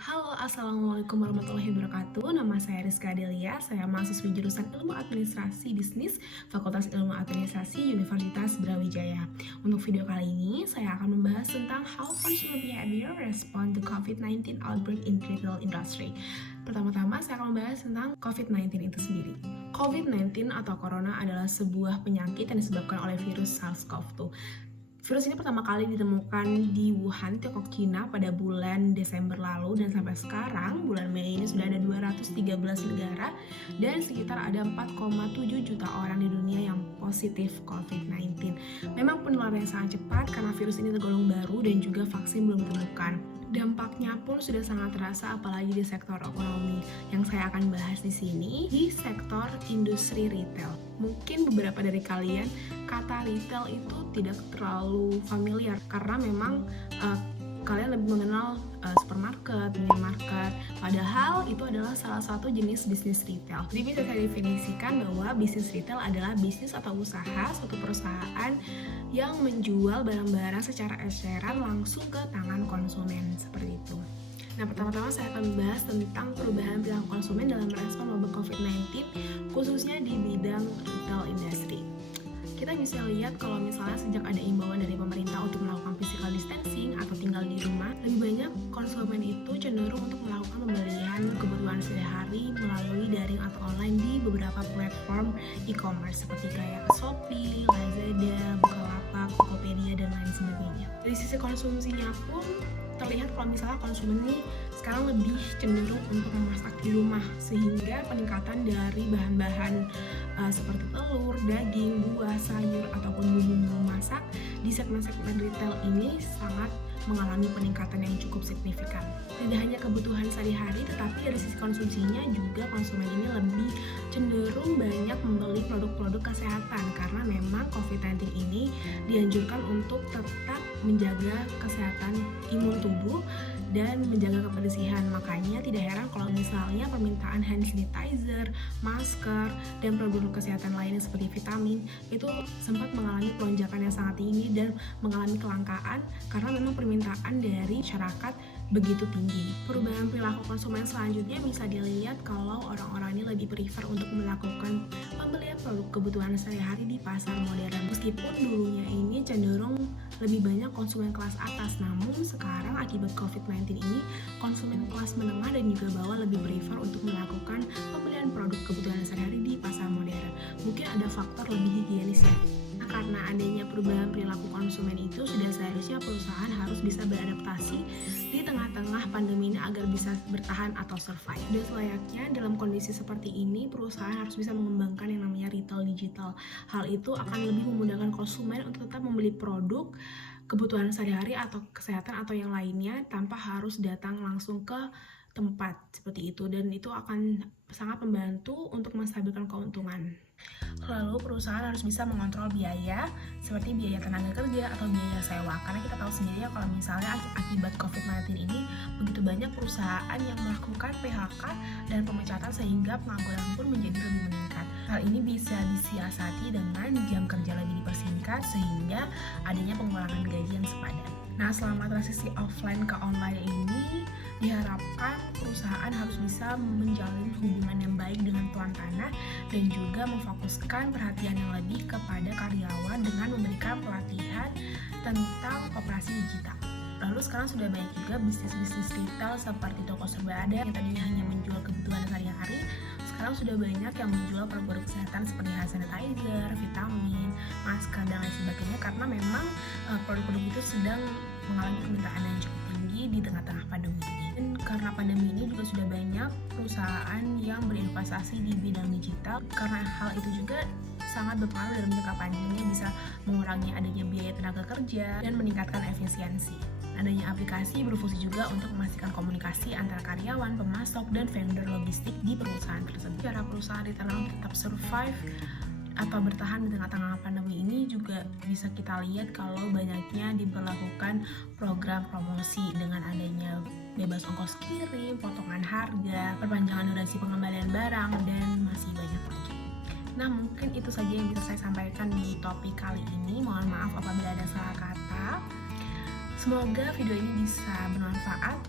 Halo, Assalamualaikum warahmatullahi wabarakatuh. Nama saya Rizka Delia, saya mahasiswi jurusan Ilmu Administrasi Bisnis, Fakultas Ilmu Administrasi Universitas Brawijaya. Untuk video kali ini, saya akan membahas tentang how consumer behavior respond to COVID-19 outbreak in retail industry. Pertama-tama, saya akan membahas tentang COVID-19 itu sendiri. COVID-19 atau Corona adalah sebuah penyakit yang disebabkan oleh virus SARS-CoV-2. Virus ini pertama kali ditemukan di Wuhan, Tiongkok, Cina pada bulan Desember lalu, dan sampai sekarang bulan Mei ini sudah ada 213 negara dan sekitar ada 4,7 juta orang di dunia yang positif COVID-19. Memang penularannya sangat cepat karena virus ini tergolong baru dan juga vaksin belum ditemukan. Dampaknya pun sudah sangat terasa apalagi di sektor ekonomi yang saya akan bahas di sini, di sektor industri retail. Mungkin beberapa dari kalian kata retail itu tidak terlalu familiar karena memang kalian lebih mengenal supermarket, minimarket, padahal itu adalah salah satu jenis bisnis retail. Jadi bisa saya definisikan bahwa bisnis retail adalah bisnis atau usaha suatu perusahaan yang menjual barang-barang secara eceran langsung ke tangan konsumen, seperti itu. Nah, pertama-tama saya akan membahas tentang perubahan perilaku konsumen dalam merespon wabah COVID-19, khususnya di bidang retail industry. Kita bisa lihat kalau misalnya sejak ada imbauan dari pemerintah untuk melakukan physical distancing atau tinggal di rumah, lebih banyak konsumen itu cenderung untuk melakukan pembelian kebutuhan sehari-hari melalui daring atau online di beberapa platform e-commerce seperti kayak Shopee, Lazada, Bukalapak, Tokopedia, dan lain sebagainya. Dari sisi konsumsinya pun terlihat kalau misalnya konsumen ini sekarang lebih cenderung untuk memasak di rumah, sehingga peningkatan dari bahan-bahan seperti telur, daging, buah, sayur, ataupun bumbu-bumbu masak di segmen-segmen retail ini sangat mengalami peningkatan yang cukup signifikan. Tidak hanya kebutuhan sehari-hari, tetapi dari sisi konsumsinya juga konsumen ini lebih cenderung banyak membeli produk-produk kesehatan karena memang COVID-19 ini dianjurkan untuk tetap menjaga kesehatan imun tubuh dan menjaga kebersihan. Makanya tidak heran kalau misalnya permintaan hand sanitizer, masker, dan produk kesehatan lainnya seperti vitamin itu sempat mengalami pelonjakan yang sangat tinggi dan mengalami kelangkaan karena memang permintaan dari masyarakat begitu tinggi. Perubahan perilaku konsumen selanjutnya bisa dilihat kalau orang-orang ini lebih prefer untuk melakukan pembelian produk kebutuhan sehari-hari di pasar modern. Meskipun dulunya ini cenderung lebih banyak konsumen kelas atas, namun sekarang akibat COVID-19 ini konsumen kelas menengah dan juga bawah lebih prefer untuk melakukan pembelian produk kebutuhan sehari-hari di pasar modern. Mungkin ada faktor lebih higienis ya. Karena adanya perubahan perilaku konsumen itu, sudah seharusnya perusahaan harus bisa beradaptasi di tengah-tengah pandemi ini agar bisa bertahan atau survive. Dan selayaknya dalam kondisi seperti ini, perusahaan harus bisa mengembangkan yang namanya retail digital. Hal itu akan lebih memudahkan konsumen untuk tetap membeli produk kebutuhan sehari-hari atau kesehatan atau yang lainnya tanpa harus datang langsung ke tempat seperti itu, dan itu akan sangat membantu untuk menstabilkan keuntungan. Lalu perusahaan harus bisa mengontrol biaya seperti biaya tenaga kerja atau biaya sewa, karena kita tahu sendiri ya kalau misalnya akibat COVID-19 ini begitu banyak perusahaan yang melakukan PHK dan pemecatan sehingga pengangguran pun menjadi lebih meningkat. Hal ini bisa disiasati dengan jam kerja lebih dipersingkat sehingga adanya pengurangan gaji yang sepadan. Nah, selama transisi offline ke online ini diharapkan perusahaan harus bisa menjalin hubungan yang baik dengan tuan tanah dan juga memfokuskan perhatian yang lebih kepada karyawan dengan memberikan pelatihan tentang operasi digital. Lalu sekarang sudah banyak juga bisnis-bisnis retail seperti toko serba ada yang tadinya hanya menjual kebutuhan sehari-hari, sekarang sudah banyak yang menjual produk kesehatan seperti hand sanitizer, vitamin, masker, dan lain sebagainya karena memang produk-produk itu sedang mengalami permintaan yang cukup tinggi di tengah-tengah pandemi ini. Dan karena pandemi ini juga sudah banyak perusahaan yang berinvestasi di bidang digital, karena hal itu juga sangat berpengaruh dalam jangka panjangnya bisa mengurangi adanya biaya tenaga kerja dan meningkatkan efisiensi. Adanya aplikasi berfungsi juga untuk memastikan komunikasi antara karyawan, pemasok, dan vendor logistik di perusahaan tersebut. Cara perusahaan retail untuk tetap survive atau bertahan di tengah-tengah pandemi ini juga bisa kita lihat kalau banyaknya diberlakukan program promosi dengan adanya bebas ongkos kirim, potongan harga, perpanjangan durasi pengembalian barang, dan masih banyak lagi. Nah, mungkin itu saja yang bisa saya sampaikan di topik kali ini. Mohon maaf apabila ada salah kata. Semoga video ini bisa bermanfaat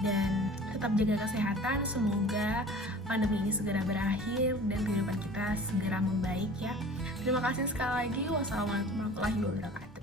dan tetap jaga kesehatan. Semoga pandemi ini segera berakhir dan kehidupan kita segera membaik ya. Terima kasih sekali lagi. Wassalamualaikum warahmatullahi wabarakatuh.